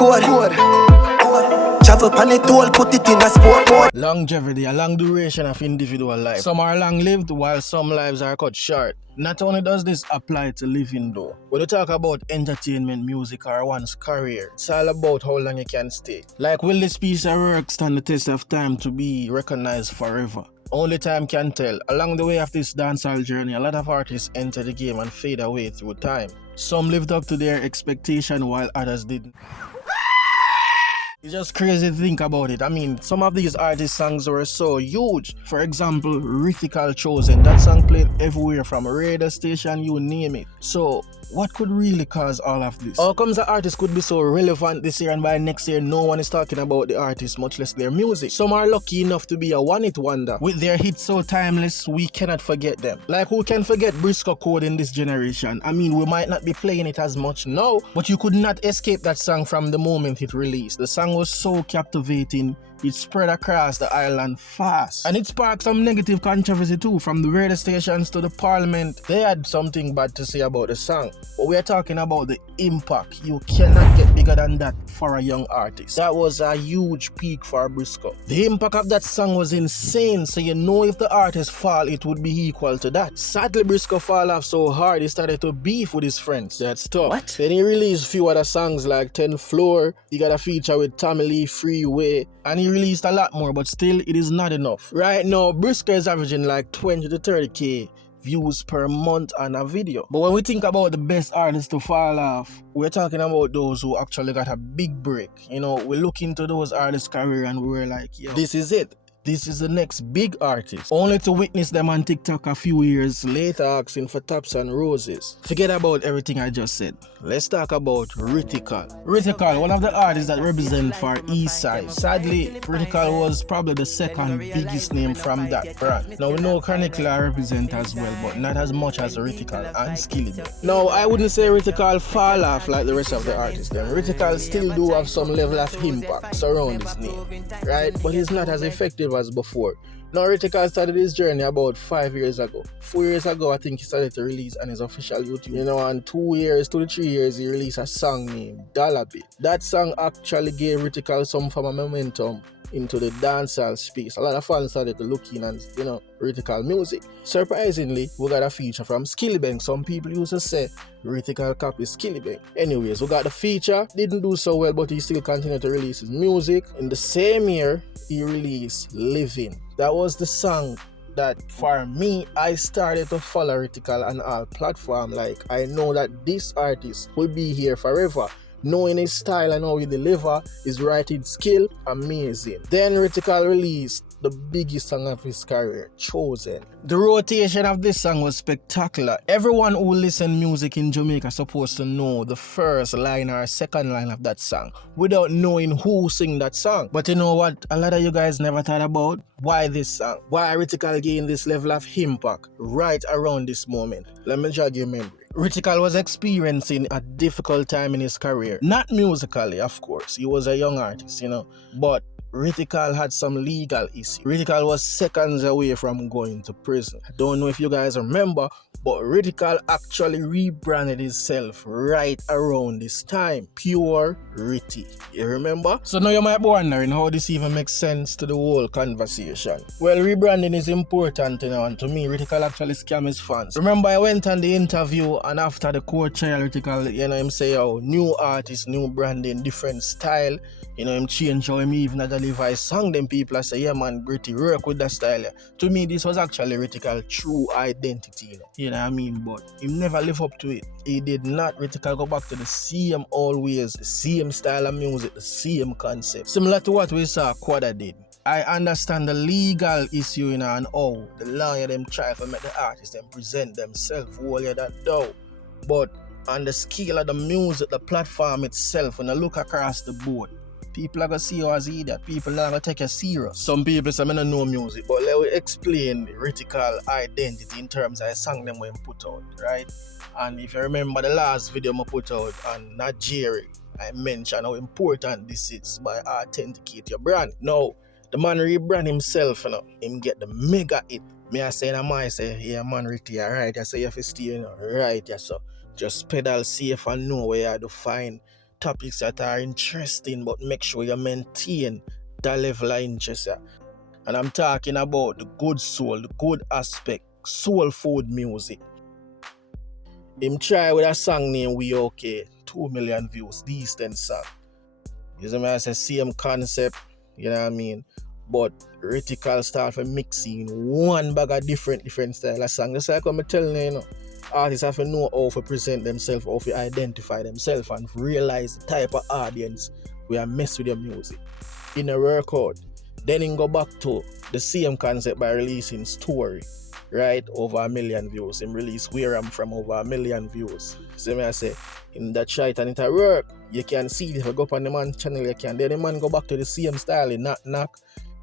Code. Travel pan it all, put it in a sport mode. Longevity, a long duration of individual life. Some are long-lived while some lives are cut short. Not only does this apply to living though, when you talk about entertainment, music, or one's career, it's all about how long you can stay. Like, will this piece of work stand the test of time to be recognized forever? Only time can tell. Along the way of this dancehall journey, a lot of artists enter the game and fade away through time. Some lived up to their expectation while others didn't. It's just crazy to think about it. I mean, some of these artists' songs were so huge. For example, Rytikal Chosen. That song played everywhere from radio station, you name it. So, what could really cause all of this? How comes the artist could be so relevant this year and by next year no one is talking about the artist, much less their music? Some are lucky enough to be a one-hit wonder. With their hits so timeless, we cannot forget them. Like, who can forget Brysco Code in this generation? I mean, we might not be playing it as much now, but you could not escape that song from the moment it released. The song was so captivating, it spread across the island fast. And it sparked some negative controversy too, from the radio stations to the parliament. They had something bad to say about the song. But we are talking about the impact. You cannot get bigger than that for a young artist. That was a huge peak for Brysco. The impact of that song was insane, so you know if the artist fall, it would be equal to that. Sadly, Brysco fall off so hard, he started to beef with his friends. That's tough. What? Then he released a few other songs like 10 Floor, he got a feature with Tommy Lee, Freeway, and he released a lot more, but still it is not enough. Right now, Brysco is averaging like 20 to 30k views per month on a video. But when we think about the best artists to fall off, we're talking about those who actually got a big break. You know, we look into those artists' career and we were like, yo, this is it. This is the next big artist. Only to witness them on TikTok a few years later asking for tops and roses. Forget about everything I just said. Let's talk about Rytikal. Rytikal, one of the artists that represent for Eastside. Sadly, Rytikal was probably the second biggest name from that brand. Now we know Chronicler represent as well, but not as much as Rytikal and Skillibeng. Now I wouldn't say Rytikal fall off like the rest of the artists. Then Rytikal still do have some level of impact surround his name, right? But he's not as effective as before. Now Rytikal started his journey about 5 years ago. 4 years ago, I think he started to release on his official YouTube. You know, and 2 years, 2 to 3 years, he released a song named Dollar Bill. That song actually gave Rytikal some form of momentum into the dancehall space. A lot of fans started to look in and, you know, Rytikal music. Surprisingly, we got a feature from Skillibeng. Some people used to say Rytikal copies Skillibeng. Anyways, we got the feature. Didn't do so well, but he still continued to release his music. In the same year, he released Living. That was the song that, for me, I started to follow Rytikal on all platforms. Like, I know that this artist will be here forever. Knowing his style and how he deliver, his writing skill, amazing. Then Rytikal released the biggest song of his career, Chosen. The rotation of this song was spectacular. Everyone who listens music in Jamaica is supposed to know the first line or second line of that song without knowing who sing that song. But you know what a lot of you guys never thought about? Why this song? Why Rytikal gained this level of impact right around this moment? Let me jog your memory. Rytikal was experiencing a difficult time in his career. Not musically, of course. He was a young artist, you know. But Rytikal had some legal issues. Rytikal was seconds away from going to prison. I don't know if you guys remember, but Rytikal actually rebranded himself right around this time. Pure Riti. You remember? So now you might be wondering how this even makes sense to the whole conversation. Well, rebranding is important, you know, and to me, Rytikal actually scam his fans. Remember, I went on the interview and after the court trial, Rytikal, you know, him say, oh, new artist, new branding, different style. You know, him change how him even deliver his song. Them people I say, yeah man, Brity, work with that style. Yeah. To me, this was actually Rytikal's true identity. You know what I mean? But he never lived up to it. He did not. Rytikal go back to the same always, the same style of music, the same concept. Similar to what we saw Quada did. I understand the legal issue, you know, and how the lawyer them try to make the artists them present themselves holier than thou. But on the scale of the music, the platform itself, when I look across the board, people are going to see you as idiot. People are going to take you serious. Some people say, I don't know music, but let me explain Rytikal identity in terms of the song them when put out, right? And if you remember the last video I put out on Nigeria, I mentioned how important this is by authenticate your brand. Now, the man rebrand himself, you know, him get the mega hit. Me I say, I say, yeah man, Riti, right? I say, you have to stay, you know, right, yeah, so just pedal safe and know where you have to find topics that are interesting, but make sure you maintain that level of interest. Yeah. And I'm talking about the good soul, the good aspect, soul food music. Him try with a song named We Okay, 2 million views, decent song. You see me, I say same concept, you know what I mean? But Rytikal start for mixing one bag of different style of song. Just like I'm telling you, you know, artists have to know how to present themselves, how to identify themselves and realize the type of audience we are mess with your music. In a workout, then he go back to the same concept by releasing Story, right? Over 1 million views. Him release Where I'm From, over 1 million views. See me I say, in that shite and it a work. You can see if you go up on the man channel, you can. Then the man go back to the same style, knock.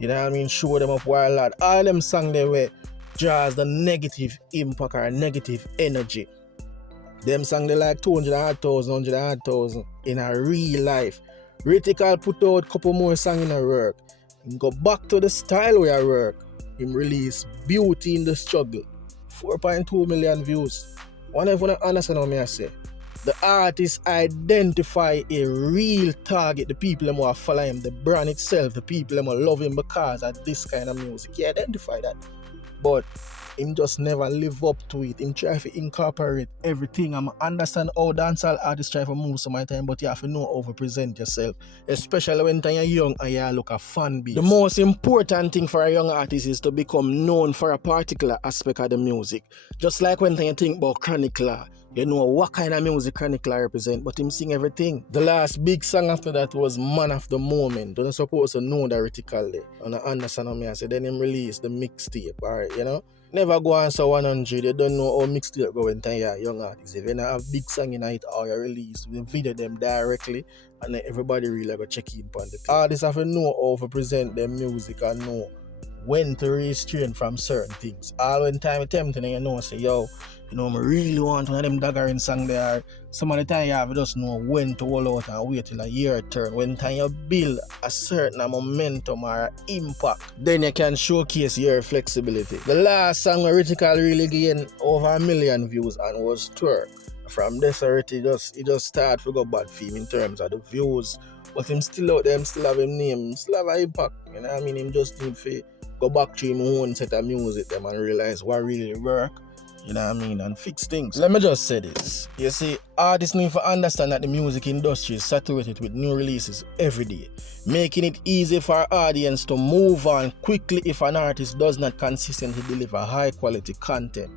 You know what I mean? Show them up while lad. All them songs they were draws the negative impact or negative energy. Them songs they like 200,000, 100,000 in a real life. Rytikal put out a couple more songs in a work. He go back to the style where I work. Him release Beauty in the Struggle. 4.2 million views. Whenever you understand what I say, the artist identify a real target, the people who are follow him, the brand itself, the people who love him because of this kind of music. He identify that. But him just never live up to it. Him try to incorporate everything. I understand how dancehall artists try to move some time, but you have to know how to present yourself. Especially when you're young and you look a fan base. The most important thing for a young artist is to become known for a particular aspect of the music. Just like when you think about Chronicler, you know what kind of music Chronicler represent, but him sing everything. The last big song after that was Man of the Moment. Don't supposed to know that Rytikal there. And I understand what I say. Then him release the mixtape, alright, you know? Never go on so 100. You don't know how mixtape go when you're a young artist. If you don't have big song in it or you release, you video them directly and then everybody really go check in on the thing. Artists have to know how to present their music and know when to restrain from certain things. All when time is tempting and you know, say, yo, you know, I really want one of them daggering songs there. Some of the time you have to just know when to hold out and wait till a year turn. When time you build a certain momentum or impact, then you can showcase your flexibility. The last song Rytikal really gained over 1 million views and was Twerk. From this already, it just started to go bad for him in terms of the views. But him still out there, him still have him name, him still have an impact. You know what I mean? Him just need to go back to him own set of music them and realize what really work. You know what I mean? And fix things. Let me just say this. You see, artists need to understand that the music industry is saturated with new releases every day, making it easy for our audience to move on quickly if an artist does not consistently deliver high quality content.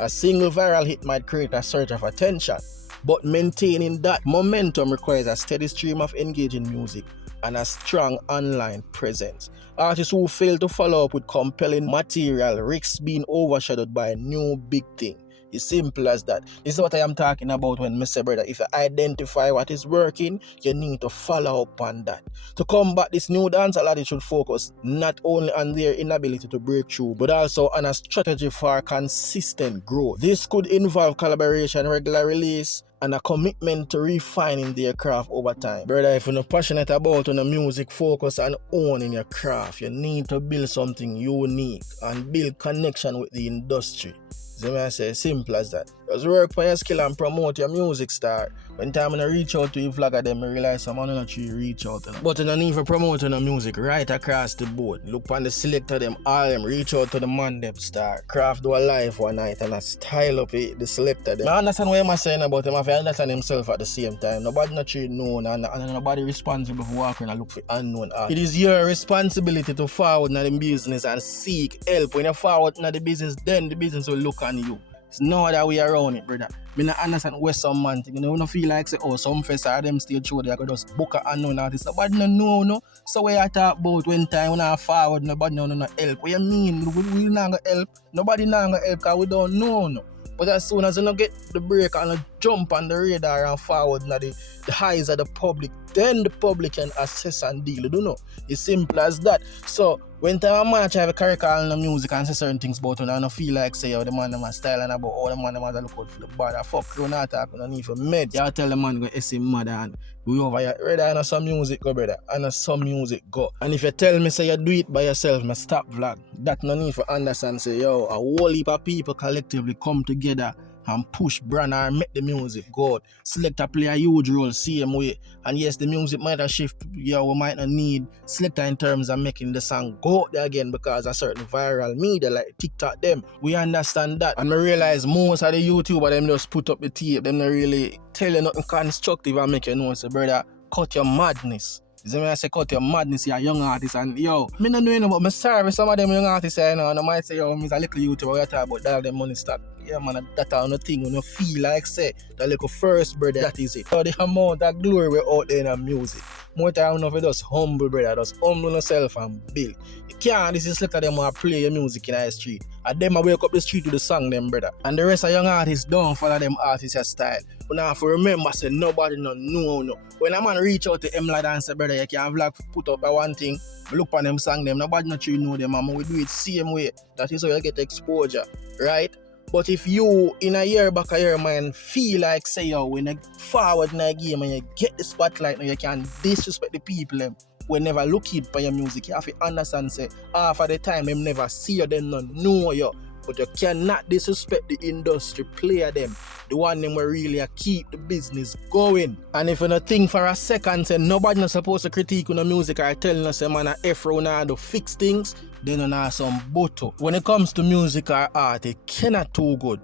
A single viral hit might create a surge of attention, but maintaining that momentum requires a steady stream of engaging music and a strong online presence. Artists who fail to follow up with compelling material risk being overshadowed by a new big thing. It's simple as that. This is what I am talking about when I say, brother, if you identify what is working, you need to follow up on that. To combat this new dancehall artists should focus not only on their inability to break through, but also on a strategy for consistent growth. This could involve collaboration, regular release, and a commitment to refining their craft over time. Brother, if you're not passionate about on the music, focus on owning your craft. You need to build something unique and build connection with the industry. So I say, simple as that. Just work on your skill and promote your music star. When time I reach out to you vlogger them, I realize someone not really reach out to them. But you don't need to promote your music right across the board. Look on the selector them, all them, reach out to the man them star. Kraff do a live one night and I style up the selector them. I understand what I'm saying about him, I understand himself at the same time. Nobody not really known and nobody responsible for walking and look for unknown art. It is your responsibility to forward in the business and seek help. When you forward in the business, then the business will look on you. It's no other way around it, brother. I don't understand where some man think. You know, don't feel like say, oh, some fest are them stage show, they could just book a unknown artist. Nobody no know. So what you talk about when time when I forward, nobody no help. What you mean? We not gonna help. Nobody not gonna help because we don't know. No. But as soon as you don't get the break and jump on the radar and forward in the eyes of the public, then the public can assess and deal. You don't know. It's simple as that. So when time a man try to carry on the music and say certain things about it, I don't feel like say, oh, the man them style and about all the man them look out for the bad. Fuck you not talk, you don't need for meds. You tell the man go see mother and we over here. Brother, I know some music go, brother. I know some music go. And if you tell me say you do it by yourself, me stop vlog. That no need for understand say, yo, a whole heap of people collectively come together and push brand or make the music good. Selector play a huge role same way. And yes, the music might have shift. Yeah, we might not need selector in terms of making the song go out there again because of certain viral media like TikTok them. We understand that. And I realize most of the YouTubers them just put up the tape. Them not really tell you nothing constructive and make you know, say, brother, cut your madness. You see me, I say cut your madness, you're a young artist, and yo, me not know but I'm sorry some of them young artists, you know, and I might say, yo, I'm a little YouTuber, we talk about that, them money stack. Yeah, man, that are no thing, you feel like, say, that little first, brother, that is it. So the amount of glory we're out there in the music. More time, you just humble, brother, just humble yourself and build. You can't, this is like them who play your music in the street. And them wake up the street with the song, them, brother. And the rest of young artists don't follow them artists' style. But now, if you remember, say, nobody no. When a man reach out to them like that and say, brother, you can vlog, put up one thing, look on them song, them, nobody not you know them, and we do it same way. That is how you get exposure, right? But if you, in a year back of your mind, feel like, say, yo, when you forward in a game and you get the spotlight, now you can disrespect the people, them, we never looking for your music. You have to understand, say, half of the time, them never see you, them not know you. But you cannot disrespect the industry player them. The one them will really keep the business going. And if you not think for a second, say nobody not supposed to critique on the music or telling us, say man, a F-row now to fix things, then you know some butter. When it comes to music or art, it cannot too good.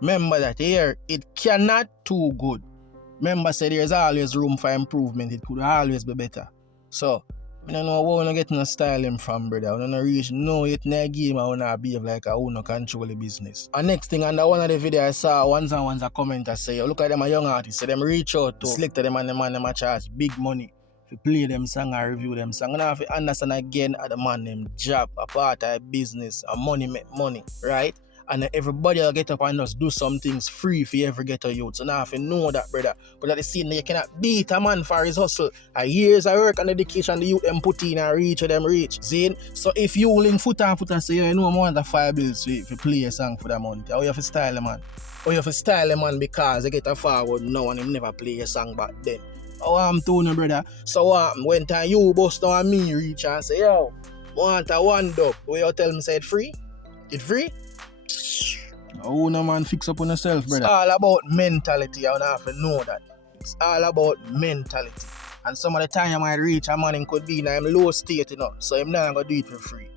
Remember that here, it cannot too good. Remember, say there's always room for improvement. It could always be better. So, I don't know where we're getting a style from, brother. I don't reach no it in a game I wanna behave like I wanna control the business. And next thing, under one of the videos I saw once a commenter say, look at them a young artist, so them reach out to select them and the man them a charge big money to play them song or review them song. And I have to understand again at the man them job, a part of business, and money make money, right? And everybody will get up and just do some things free for you ever get a youth. So now I have to know that, brother. But at the same time, you cannot beat a man for his hustle. A years of work and dedication the youth them put in and reach them reach. See? So if you link foot and say, you know, I want the 5 bills if you play a song for the month, how you have to style a man? Or you have to style a man because they get a forward now and him never play a song back then. Oh, I'm telling you, brother. So when time you bust on me reach and say, yo, want a one dub, where you tell me say it free? It free? Oh no man, fix up on yourself, brother. It's all about mentality, you have to know that. It's all about mentality. And some of the time you might reach a man and could be in a low state, you know. So I'm not gonna do it for free.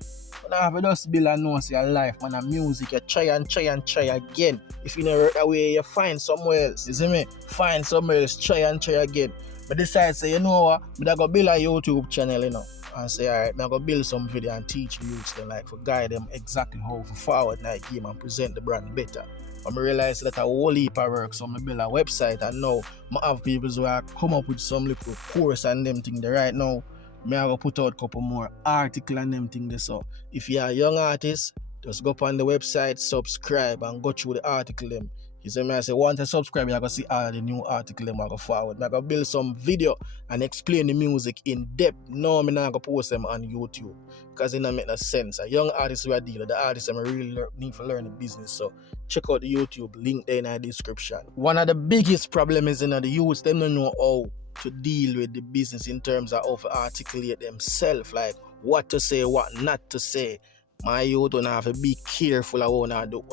But now if you just build and know your life, man, and music, you try again. If you never work that way, you find somewhere else. You see me? Find somewhere else, try again. But decide say, you know what, I'm gonna build a YouTube channel, you know. And say, alright, I'm gonna build some video and teach the youths them, like, for guide them exactly how to forward that game and present the brand better. And I realize that a whole heap of work, so I build a website, and now I have people who are come up with some little course and them thing there. Right now, I have to put out a couple more articles and them thing there. So if you are a young artist, just go up on the website, subscribe, and go through the article them. You see me, I say, want to subscribe, you're going to see all the new articles I'm going to forward. I'm going to build some video and explain the music in depth. No, I'm not going to post them on YouTube because it doesn't make no sense. A young artist who are dealing, the artists I really need to learn the business. So check out the YouTube, link there in the description. One of the biggest problems is the youths, they don't know how to deal with the business in terms of how to articulate themselves, like what to say, what not to say. My youth don't have to be careful of what I do.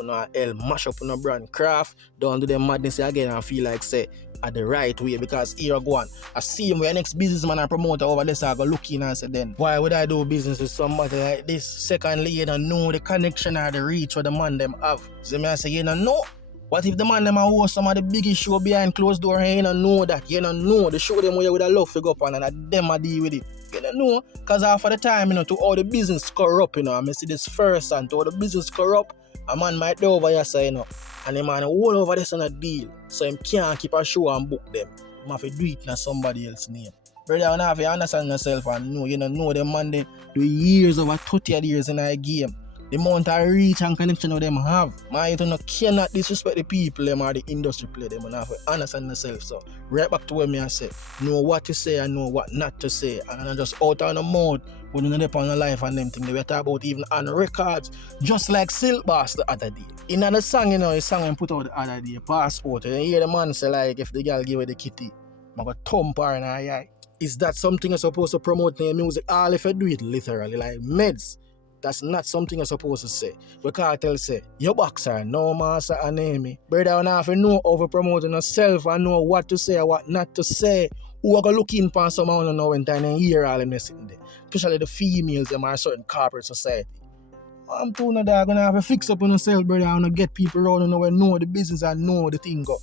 Mash up on a brand. Kraff, don't do them madness again and feel like say at the right way, because here I go on. I see him where next businessman and promoter over this, I go look in and say, then why would I do business with somebody like this? Secondly, you don't know the connection or the reach what the man them have. So me I say, you don't know. What if the man them are host some of the biggest show behind closed door and you don't know that? You don't know. The show them where you would have love to go up on and them a deal with it. You don't know. Because half of the time, you know, to all the business corrupt, you know, I see this first and to all the business corrupt, a man might do over your side, you know, and the man all over this on a deal. So him can't keep a show and book them. He have to do it in somebody else's name. Brother, you have to understand yourself and know, you know them man they do years over 30 years in a game. The amount of reach and connection of them have. My you know, cannot disrespect the people them or the industry play them, and have to understand yourself. So right back to where me I say, know what to say and know what not to say. And I just out on the mouth when you know on the life and them thing. They were talking about even on records, just like Silk Boss the other day. In the song, you know, the song when put out the other day, Passport, and you hear the man say like if the girl give her the kitty, I'm gonna thump her in her eye. Is that something you're supposed to promote in your music? All if you do it literally, like meds. That's not something you're supposed to say. We cartel say, your boxer, no master and enemy. Brother, you have to know over promoting yourself and know what to say and what not to say. Who are going to look in for someone who know when time and hear all of them sitting there. Especially the females, them are certain corporate society. I'm telling you that I'm going to have to fix up on yourself, brother. I'm going to get people around who know the business and know the thing go.